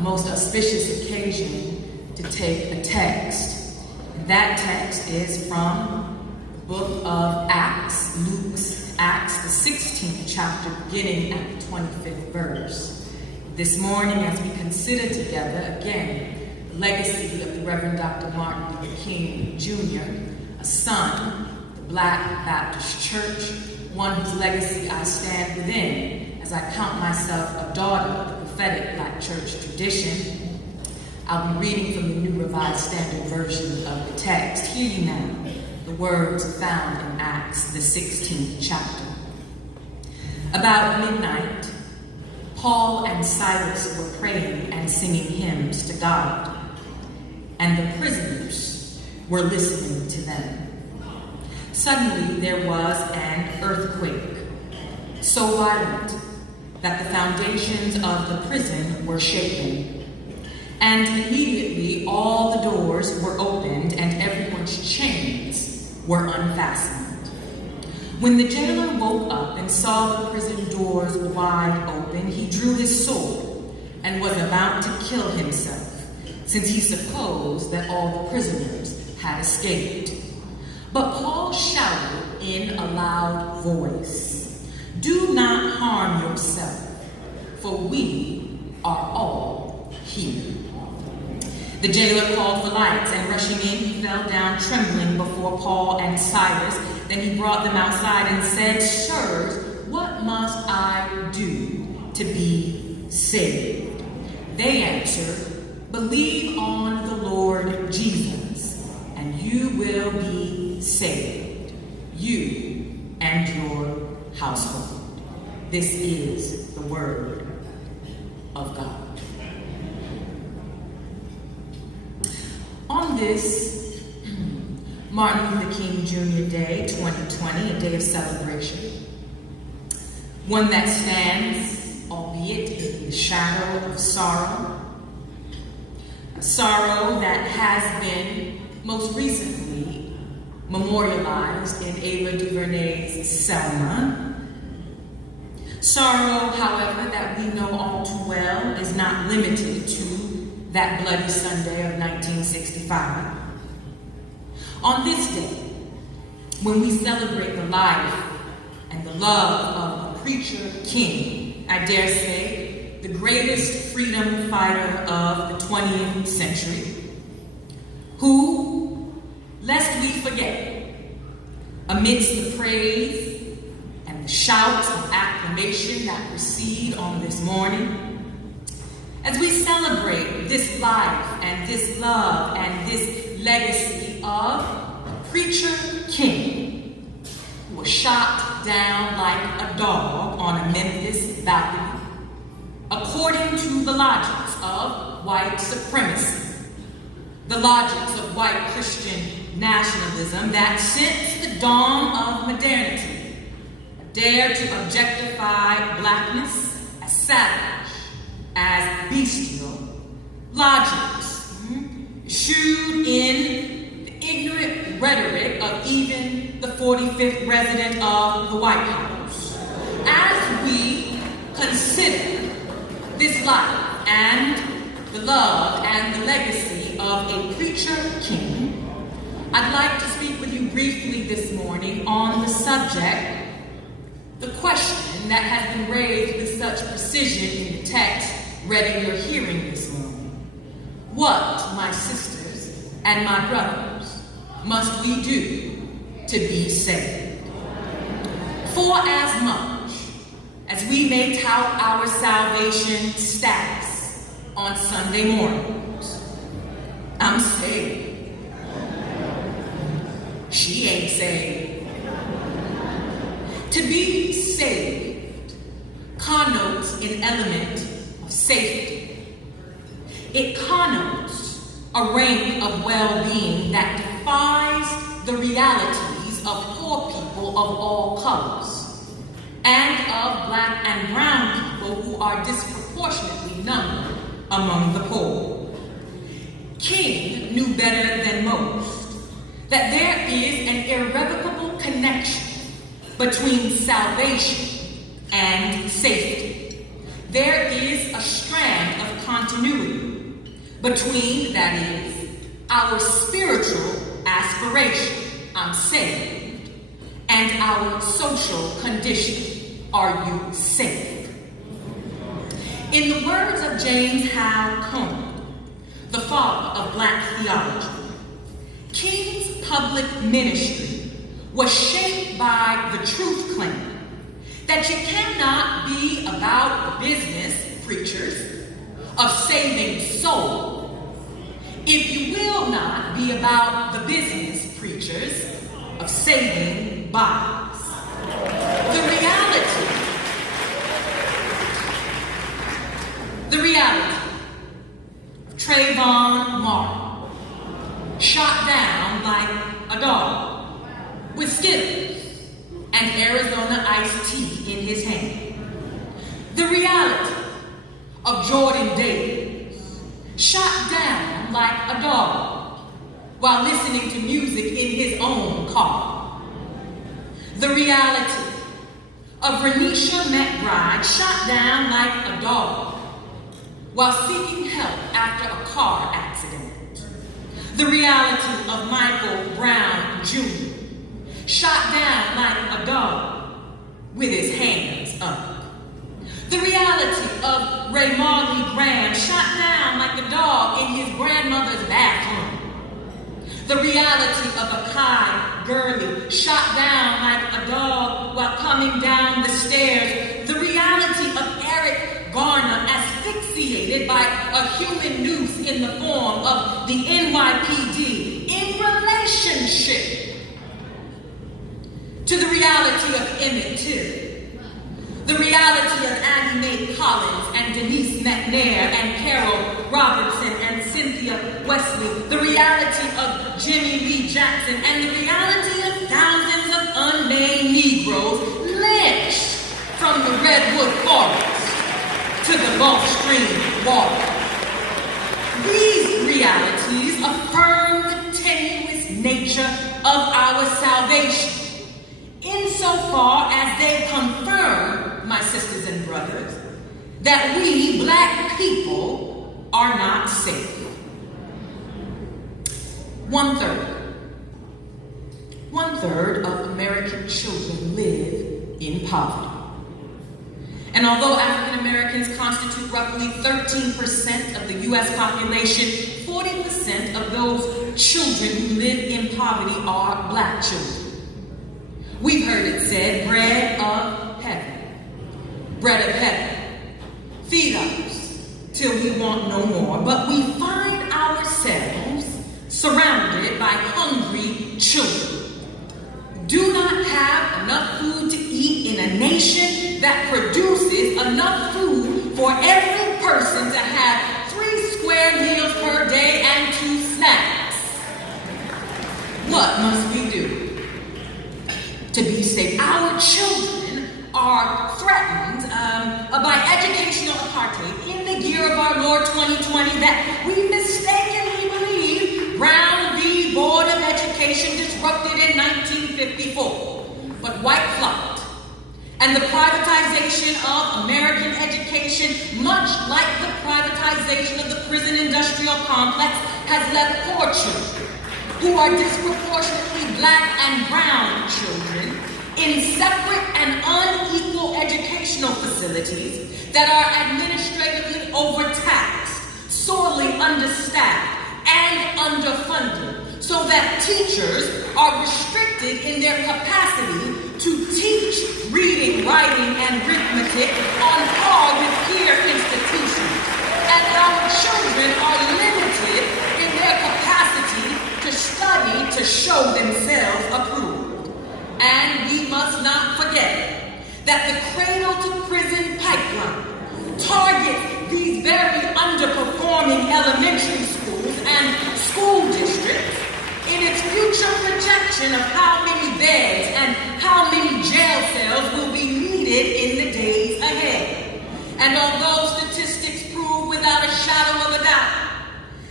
most auspicious occasion to take a text. That text is from the book of Acts, Luke's Acts, the 16th chapter, beginning at the 25th verse. This morning, as we consider together, again, the legacy of the Reverend Dr. Martin Luther King Jr., a son of the Black Baptist Church, one whose legacy I stand within, as I count myself a daughter of the prophetic Black church tradition. I'll be reading from the New Revised Standard Version of the text. Hear ye now the words found in Acts, the 16th chapter. About midnight, Paul and Silas were praying and singing hymns to God, and the prisoners were listening to them. Suddenly there was an earthquake, so violent that the foundations of the prison were shaken, and immediately all the doors were opened and everyone's chains were unfastened. When the jailer woke up and saw the prison doors wide open, he drew his sword and was about to kill himself, since he supposed that all the prisoners had escaped. But Paul shouted in a loud voice, "Do not harm yourself, for we are all here." The jailer called for lights, and rushing in, he fell down trembling before Paul and Silas. Then he brought them outside and said, "Sirs, what must I do to be saved?" They answered, "Believe on the Lord Jesus, and you will be saved, you and your household." This is the word of God. On this Martin Luther King Jr. Day 2020, a day of celebration, one that stands, albeit in the shadow of sorrow, a sorrow that has been most recently memorialized in Ava DuVernay's Selma. Sorrow, however, that we know all too well is not limited to that bloody Sunday of 1965. On this day, when we celebrate the life and the love of a preacher king, I dare say, the greatest freedom fighter of the 20th century, who, lest we forget, amidst the praise and the shouts of acclamation that proceed on this morning, as we celebrate this life and this love and this legacy of a preacher king who was shot down like a dog on a Memphis balcony, according to the logics of white supremacy, the logics of white Christian nationalism that since the dawn of modernity dare to objectify blackness as savage, as bestial, logics shewed in the ignorant rhetoric of even the 45th resident of the White House. As we consider this life and the love and the legacy of a preacher king, I'd like to speak with you briefly this morning on the subject, the question that has been raised with such precision in the text read in your hearing this morning. What, my sisters and my brothers, must we do to be saved? For as much as we may tout our salvation status on Sunday mornings, I'm saved. She ain't saved. To be saved connotes an element of safety. It connotes a rank of well-being that defies the realities of poor people of all colors and of black and brown people who are disproportionately numbered among the poor. King knew better than most that there is an irrevocable connection between salvation and safety. There is a strand of continuity between, that is, our spiritual aspiration, I'm saved, and our social condition, are you safe? In the words of James Hal Cohen, the father of Black theology, King's public ministry was shaped by the truth claim that you cannot be about the business, preachers, of saving souls if you will not be about the business, preachers, of saving bodies. The reality of Trayvon Martin, shot down like a dog with Skittles and Arizona iced tea in his hand. The reality of Jordan Davis, shot down like a dog while listening to music in his own car. The reality of Renisha McBride, shot down like a dog while seeking help after a car accident. The reality of Michael Brown Jr., shot down like a dog with his hands up. The reality of Ray Marley Graham, shot down like a dog in his grandmother's bathroom. The reality of Akai Gurley, shot down like a dog while coming down the stairs. The reality of Eric Garner, asphyxiated by a human noose in the form of the NYPD, in relationship to the reality of Emmett Till. The reality of Annie Mae Collins and Denise McNair and Carol Robertson and Cynthia Wesley. The reality of Jimmy Lee Jackson and the reality of thousands of unnamed Negroes lynched from the Redwood Forest to the Gulf Stream water. These realities affirm the tenuous nature of our salvation, insofar as they confirm, my sisters and brothers, that we Black people are not safe. One third of American children live in poverty. And although African Americans constitute roughly 13% of the U.S. population, 40% of those children who live in poverty are Black children. We've heard it said, bread of heaven. Bread of heaven, feed us till we want no more. But we find ourselves surrounded by hungry children. Do not have enough food to eat in a nation that produces enough food for every person to have 3 square meals per day and 2 snacks. What must we do to be safe? Our children are threatened by educational apartheid in the year of our Lord 2020 that we mistakenly believe Brown v. Board of Education disrupted in 1954. But white flight and the privatization of American education, much like the privatization of the prison industrial complex, has left poor children, who are disproportionately Black and brown children, in separate and unequal educational facilities that are administratively overtaxed, sorely understaffed, and underfunded, so that teachers are restricted in their capacity to teach reading, writing, and arithmetic on par with peer institutions. And our children are limited in their capacity to study to show themselves approved. And we must not forget that the cradle-to-prison pipeline targets these very underperforming elementary schools and school districts in its future projection of how many beds and how many jail cells will be needed in the days ahead. And although statistics prove without a shadow of a doubt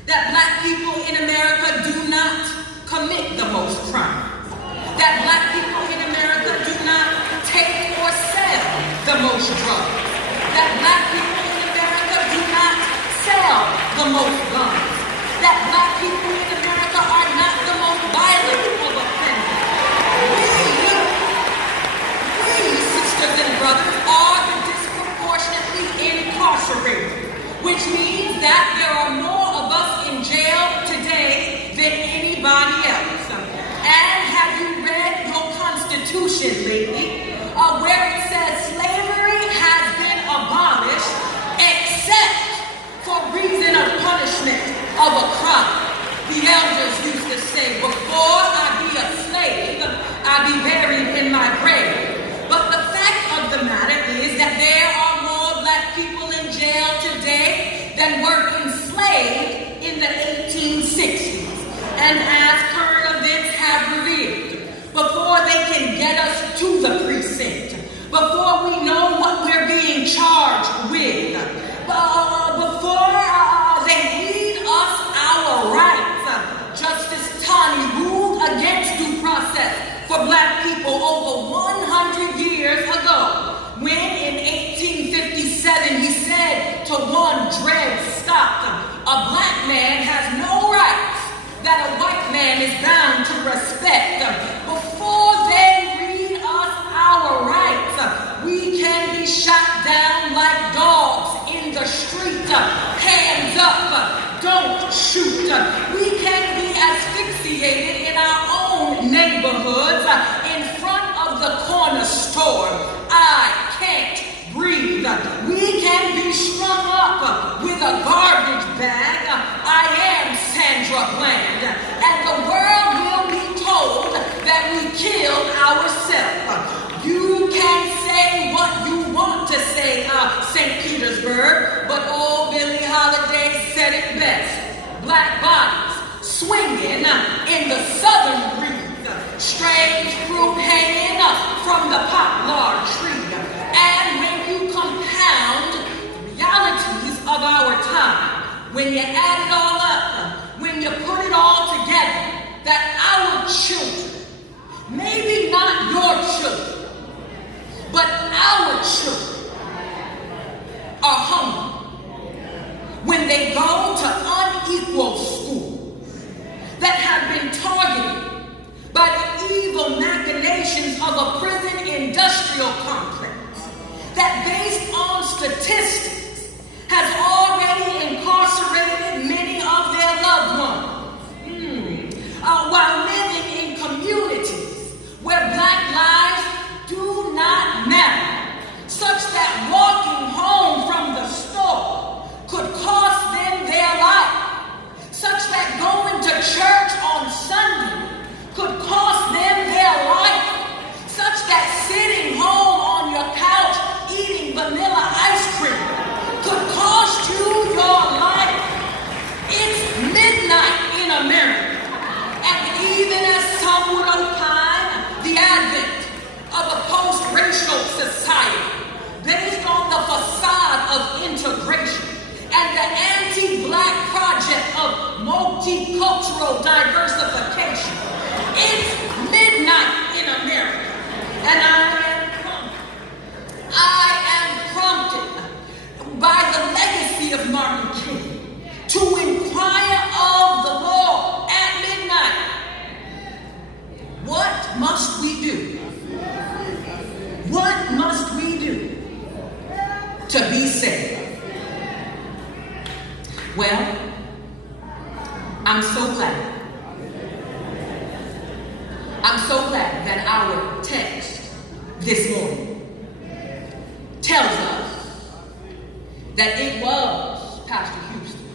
that Black people in America do not commit the most crime, that Black people in America do not take or sell the most drugs, that Black people in America do not the most guns, that black people in America are not the most violent of offenders. We, sisters and brothers, are the disproportionately incarcerated, which means that there are more of us in jail today than anybody else. And have you read your Constitution lately, where it says slavery has been abolished except for reason of punishment of a crime? The elders used to say, before I be a slave, I be buried in my grave. But the fact of the matter is that there are more black people in jail today than were enslaved in the 1860s. And as current events have revealed, before they can get us to the precinct, before we know what we're being charged with, before they read us our rights, Justice Taney ruled against due process for black people over 100 years ago, when in 1857 he said to one Dred Scott, a black man has no rights that a white man is bound to respect. Before they read us our rights, we can be shot down like dogs in the street. Hands up, don't shoot. We can be asphyxiated in our own neighborhoods, in front of the corner store. I can't breathe. We can be strung up with a garbage bag. I am Sandra Bland, and the world will be told that we killed ourselves. You can say what you want to say, St. Petersburg, but old Billie Holiday said it best. Black bodies swinging in the southern breeze, strange fruit hanging from the poplar tree. And when you compound the realities of our time, when you add it all up, when you put it all together, that our children, maybe not your children, but our children, are hungry when they go to unequal schools that have been targeted by the evil machinations of a prison industrial complex that, based on statistics, has already incarcerated many of their loved ones, while living in communities where black lives do not matter, such that walking home from the store could cost them their life, such that going to church on Sunday could cost them their life, such that sitting home on your couch eating vanilla ice cream could cost you your life. It's midnight in America, and even as some would opine, the advent of a post-racial society based on the facade of integration and the anti-black project of multicultural diversification. It's midnight in America, and I am prompted by the legacy of Martin King to inquire of the Lord at midnight, what must we do? What must we do to be saved? Well, I'm so glad. I'm so glad that our text this morning tells us that it was, Pastor Houston,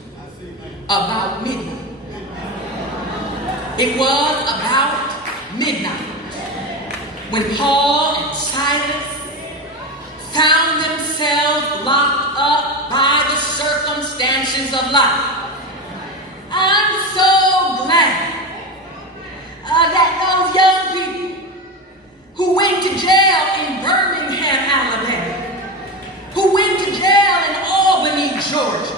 about midnight. It was about midnight when Paul and Silas found themselves locked up by the circumstances of life. I'm so glad that those young people who went to jail in Birmingham, Alabama, who went to jail in Albany, Georgia,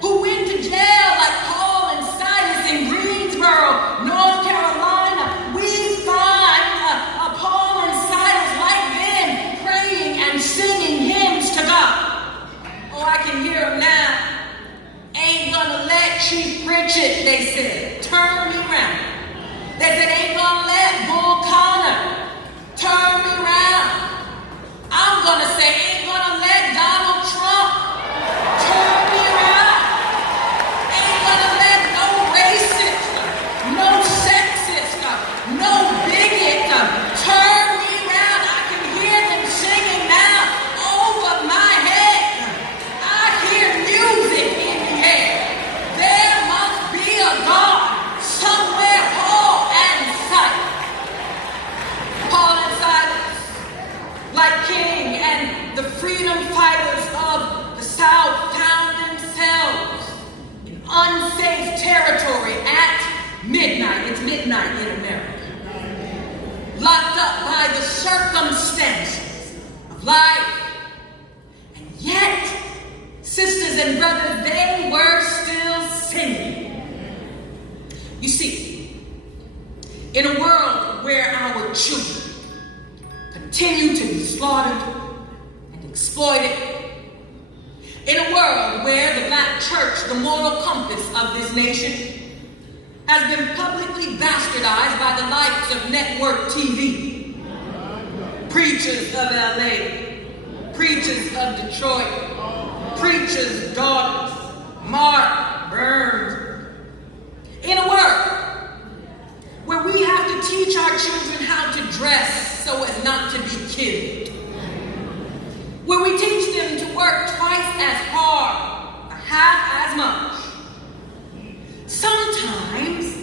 who went to jail like Paul and Silas in Greensboro, North Carolina, we find Paul and Silas like them praying and singing hymns to God. Oh, I can hear them now. Ain't it, they said. Turn me around. They said, ain't gonna let Bull Connor turn me around. I'm gonna say, ain't gonna let Donald Trump turn me around. Ain't gonna let no racist, no sexist, no bigot turn me around. I can hear them singing now over my head. I hear music in the air. There must be a God somewhere, Paul and Silas. Paul and Silas, like King and the freedom fighters of the South, found themselves in unsafe territory at midnight. It's midnight in America. Locked up by the circumstances of life. And yet, sisters and brothers, they were still singing. You see, in a world where our children continue to be slaughtered and exploited, in a world where the black church, the moral compass of this nation, has been publicly bastardized by the likes of network TV, preachers of LA, preachers of Detroit, preachers' daughters, Mark Burns. In a world where we have to teach our children how to dress so as not to be killed, where we teach them to work twice as hard or half as much. Sometimes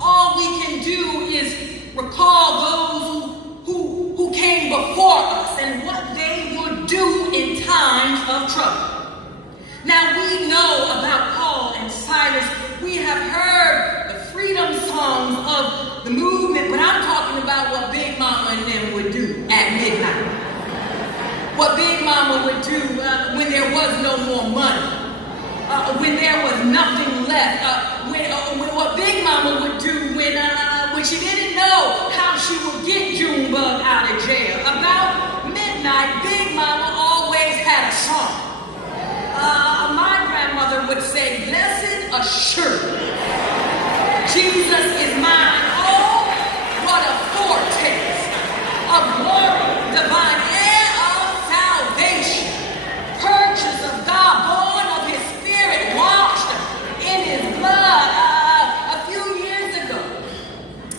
all we can do is recall those who came before us and what they would do in times of trouble. Now we know about Paul and Silas. We have heard the freedom songs of the movement, but I'm talking about what Big Mama and them would do at midnight. What Big Mama would do when there was no more money. When there was nothing left, what Big Mama would do when she didn't know how she would get Junebug out of jail. About midnight, Big Mama always had a song. My grandmother would say, "Blessed assurance, Jesus is mine. Oh, what a foretaste of glory divine, heir of salvation, purchase of God, born of His Spirit, washed in His blood." A few years ago,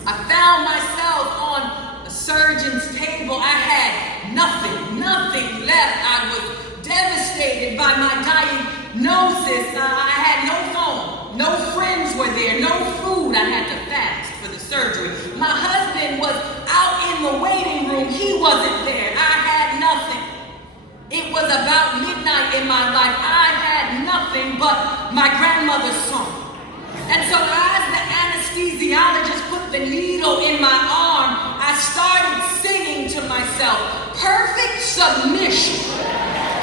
I found myself on a surgeon's table. I had nothing left. I was devastated by my diagnosis. I had no phone, no friends were there, no food. I had to fast for the surgery. My husband was out in the waiting room. He wasn't there. I had nothing. It was about midnight in my life. I had nothing but my grandmother's song. And so as the anesthesiologist put the needle in my arm, I started singing to myself, "Perfect submission,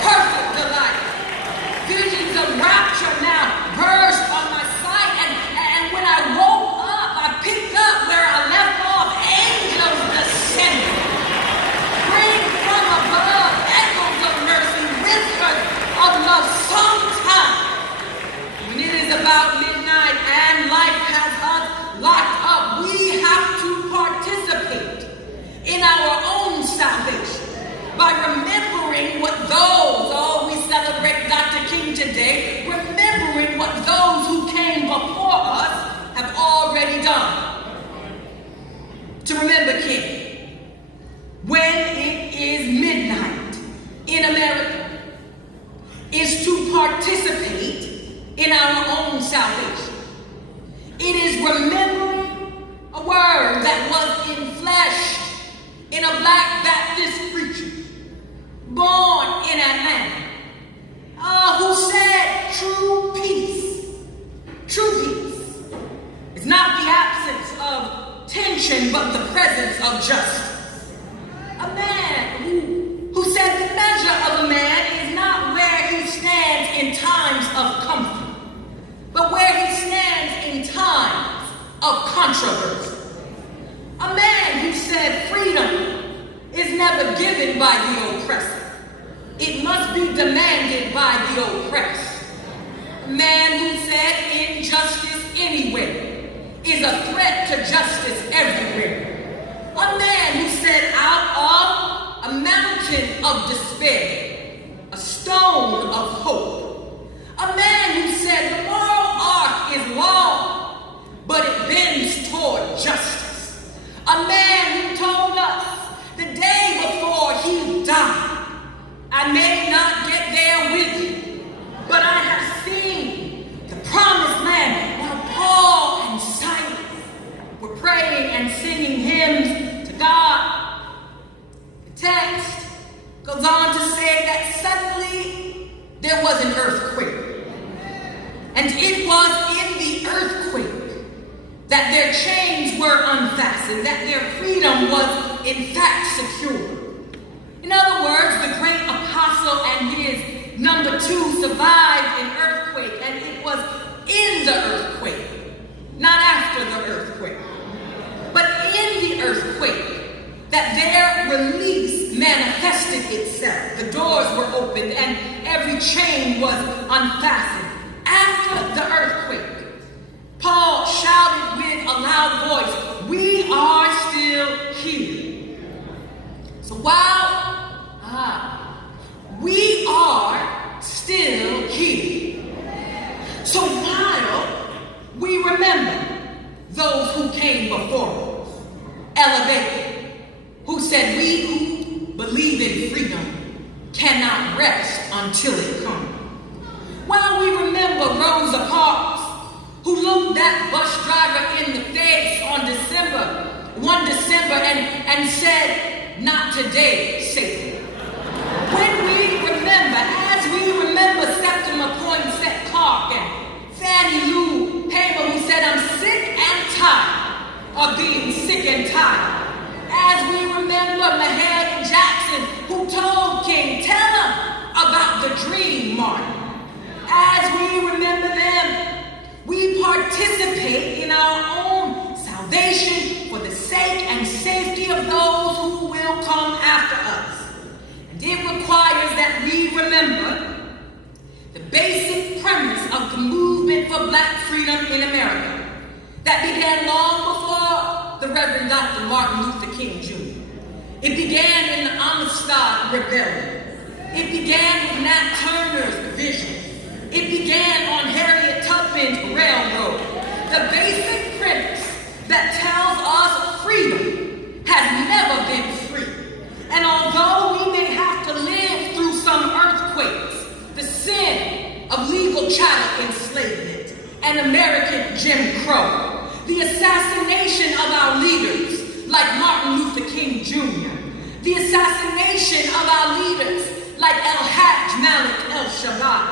perfect delight. Visions of rapture now burst on my sight." And when I woke up, I picked up where I left off. Angels descended. Bring from above echoes of mercy, whispers of love. Sometimes, when it is about midnight and life has us locked up, we have to participate in our own salvation by remembering what we celebrate Dr. King today, remembering what those who came before us have already done. To remember King, when it is midnight in America, is to participate in our own salvation. It is remembering a word that was enfleshed in a black Baptist preacher, born in Atlanta, who said true peace is not the absence of tension, but the presence of justice. A man who said the measure of a man is not where he stands in times of comfort, but where he stands in times of controversy. A man who said freedom is never given by the oppressor. It must be demanded by the oppressed. A man who said injustice anywhere is a threat to justice everywhere. A man who said, out of a mountain of despair, a stone of hope. A man who said the moral arc is long, but it bends toward justice. A man who told us the day before he died, I may not get there with you, but I have seen the promised land. While Paul and Silas were praying and singing hymns to God, the text goes on to say that suddenly there was an earthquake. And it was in the earthquake that their chains were unfastened, that their freedom was in fact secure. In other words, the great apostle and his number 2 survived an earthquake, and it was in the earthquake, not after the earthquake, but in the earthquake that their release manifested itself. The doors were opened and every chain was unfastened. After the earthquake, Paul shouted with a loud voice, "We are still here." So while we are still here, so while we remember those who came before us, elevated, who said we who believe in freedom cannot rest until it comes. While we remember Rosa Parks, who looked that bus driver in the face on one December and said, "Not today, Satan." When we remember, as we remember Septima Poinsett Clark and Fannie Lou Hamer, who said, "I'm sick and tired of being sick and tired." As we remember Mahalia Jackson, who told King, "Tell him about the dream, Martin." As we remember them, we participate in our own salvation for the sake and safety of those who will come after us. And it requires that we remember the basic premise of the movement for Black freedom in America that began long before the Reverend Dr. Martin Luther King Jr. It began in the Amistad Rebellion. It began with Nat Turner's vision. It began on Harriet Tubman's railroad. The basic premise that tells us freedom has never been free. And although we may have to live through some earthquakes, the sin of legal chattel enslavement and American Jim Crow, the assassination of our leaders like Martin Luther King Jr., the assassination of our leaders like El-Hajj Malik El-Shabbat,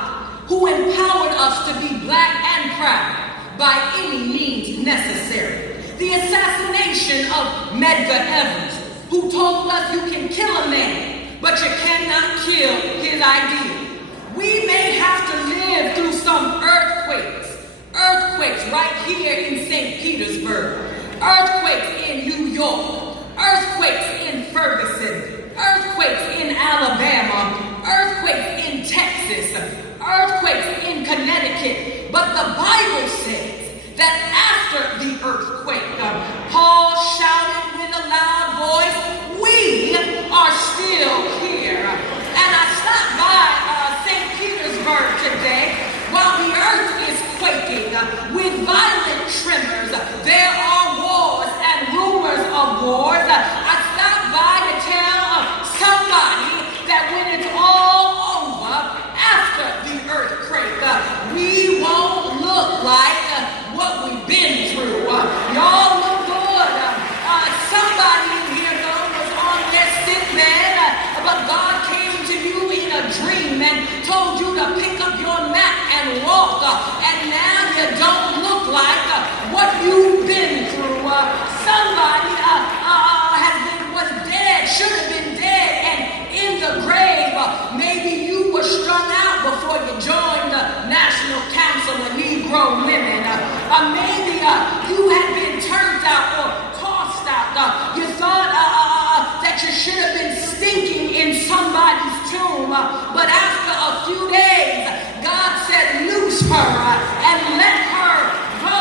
who empowered us to be black and proud by any means necessary. The assassination of Medgar Evers, who told us you can kill a man, but you cannot kill his idea. We may have to live through some earthquakes right here in St. Petersburg, earthquakes in New York, earthquakes in Ferguson, earthquakes in Alabama, earthquakes in Texas, earthquakes in Connecticut. But the Bible says that after the earthquake, Paul shouted with a loud voice, "We are still here." And I stopped by St. Petersburg today while the earth is quaking with violent tremors. There are wars and rumors of wars. I stopped by to tell somebody that when it's all over after the earthquake, we won't look like what we've been through. Y'all look good. Somebody here though was on their sick bed, but God came to you in a dream and told you to pick up your mat and walk, and now you don't look like what you've been through. Somebody was dead, should have been dead, and in the grave. Maybe you were strung out before you joined the National Council of Negro Women. Maybe you had been turned out or tossed out. You thought that you should have been stinking in somebody's tomb. But after a few days, God said, "Loose her and let her go."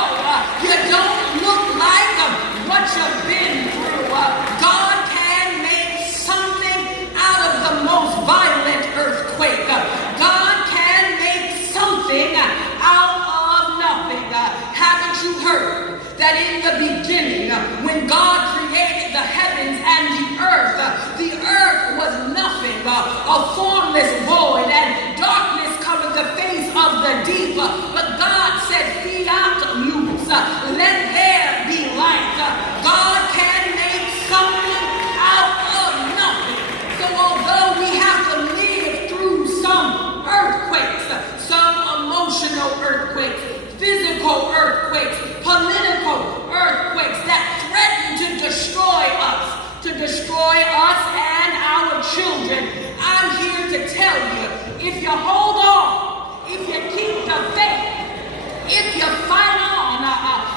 the deep. But God said, fiat lux, let there be light. God can make something out of nothing. So although we have to live through some earthquakes, some emotional earthquakes, physical earthquakes, political earthquakes that threaten to destroy us and our children, I'm here to tell you, if you hold on, if you keep the faith, if you fight on,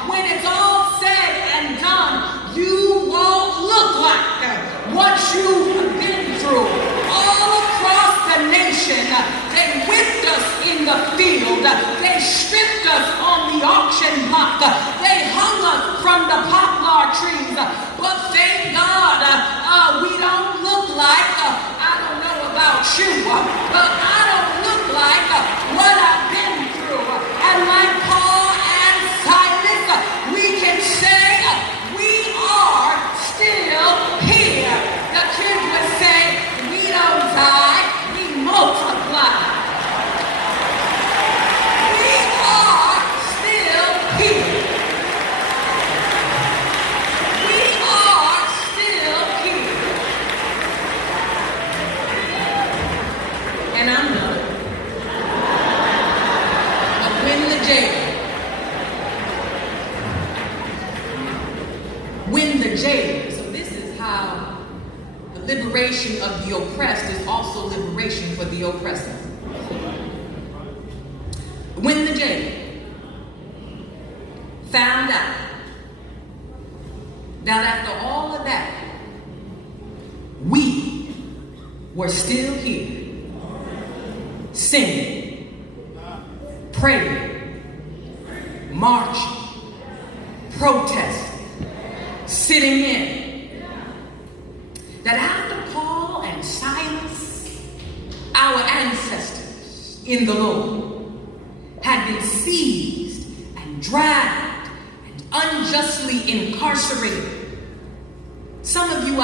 when it's all said and done, you won't look like what you've been through. All across the nation, they whipped us in the field, they stripped us on the auction block, they hung us from the poplar trees, but thank God, we don't look like, I don't know about you, but I don't look like what I've been through. And like Paul and Silas, we can say we are still here. The kids would say, we don't die, we multiply. We are still here. We are still here. And I'm done. But win the jail. Win the jail. So this is how the liberation of the oppressed is also liberation for the oppressor. Win the jail. Found out that after all of that, we were still here. Singing, praying, marching, protesting, sitting in. That after Paul and Silas, our ancestors in the Lord, had been seized and dragged and unjustly incarcerated. Some of you,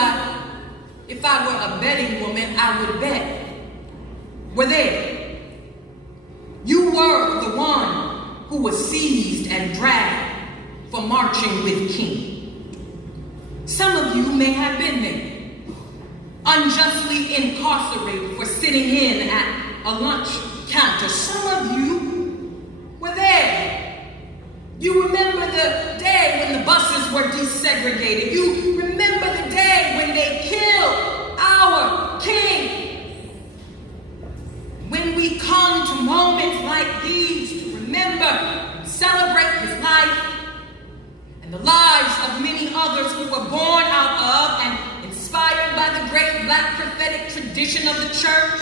if I were a betting woman, I would bet, were there. You were the one who was seized and dragged for marching with King. Some of you may have been there, unjustly incarcerated for sitting in at a lunch counter. Some of you were there. You remember the day when the buses were desegregated. You remember the day when they killed our King. When we come to moments like these to remember and celebrate his life and the lives of many others who were born out of and inspired by the great Black prophetic tradition of the church,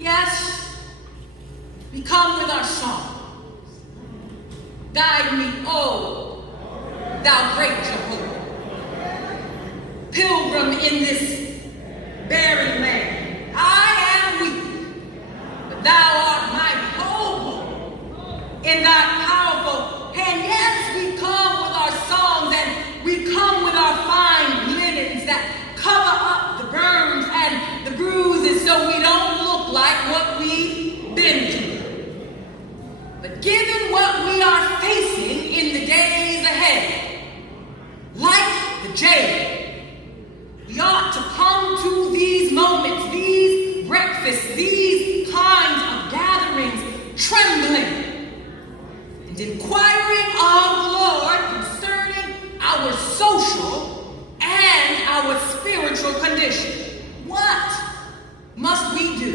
yes, we come with our songs. Guide me, oh, thou great Jehovah, pilgrim in this barren land. I am weak, but thou art my hope in thy powerful hand. Yes, we come with our songs and we come with our fine linens that cover up the burns and the bruises so we don't look like what we've been through. But given what we are facing in the days ahead, like the jail, we ought to come to these moments, these breakfasts, these kinds of gatherings, trembling and inquiring of the Lord concerning our social and our spiritual condition. What must we do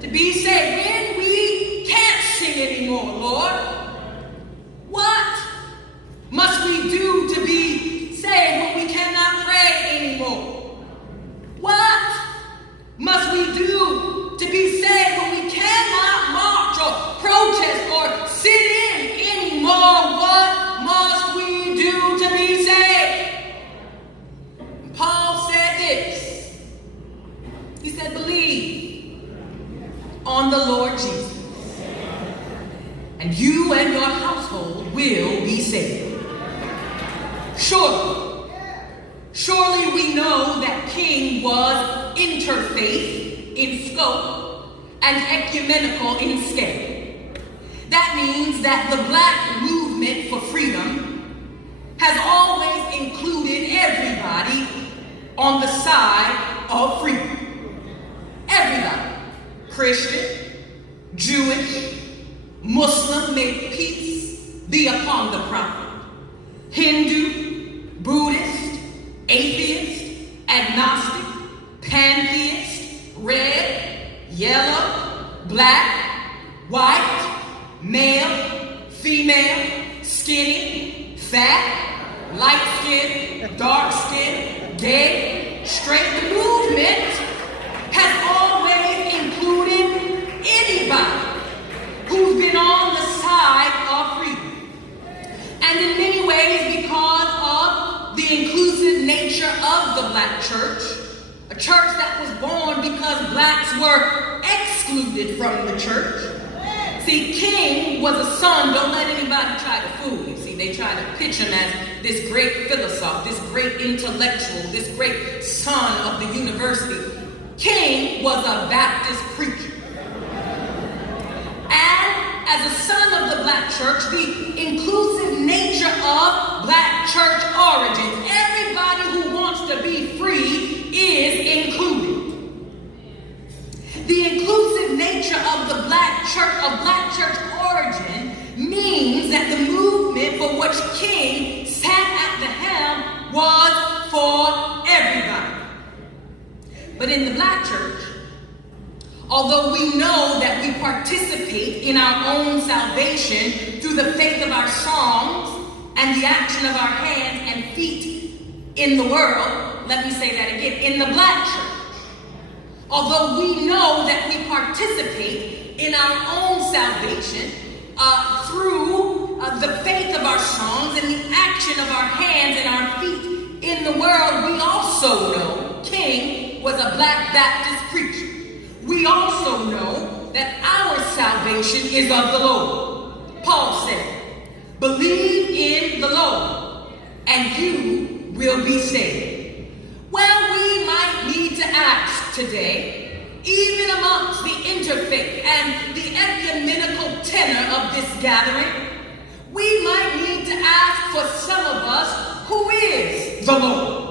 to be saved? When we can't sing anymore, Lord, what must we do to be saved when we cannot pray anymore? What must we do to be saved when we cannot march or protest or sit in anymore? What must we do to be saved? Paul said this. He said, believe on the Lord Jesus, and you and your household will be saved. Surely we know that King was interfaith in scope, and ecumenical in scale. That means that the Black movement for freedom has always included everybody on the side of freedom. Everybody. Christian, Jewish, Muslim, may peace be upon the prophet. Hindu, Buddhist, atheist, agnostic, pantheist, red, yellow, black, white, male, female, skinny, fat, light skin, dark skin, gay, straight. The movement has always included anybody who's been on the side of freedom. And in many ways, because of the inclusive nature of the Black church, a church that was born because Blacks were excluded from the church. See, King was a son. Don't let anybody try to fool you. See, they try to pitch him as this great philosopher, this great intellectual, this great son of the university. King was a Baptist preacher. And as a son of the Black church, the inclusive nature of Black church origins, everybody who wants to be free is included. The inclusive nature of the Black church origin means that the movement for which King sat at the helm was for everybody. But in the Black church, although we know that we participate in our own salvation through the faith of our songs and the action of our hands and feet in the world, let me say that again, in the Black church, although we know that we participate in our own salvation through the faith of our songs and the action of our hands and our feet in the world, we also know King was a Black Baptist preacher. We also know that our salvation is of the Lord. Paul said, believe in the Lord and you will be saved. Well, we might need to ask today, even amongst the interfaith and the ecumenical tenor of this gathering, we might need to ask for some of us, who is the Lord?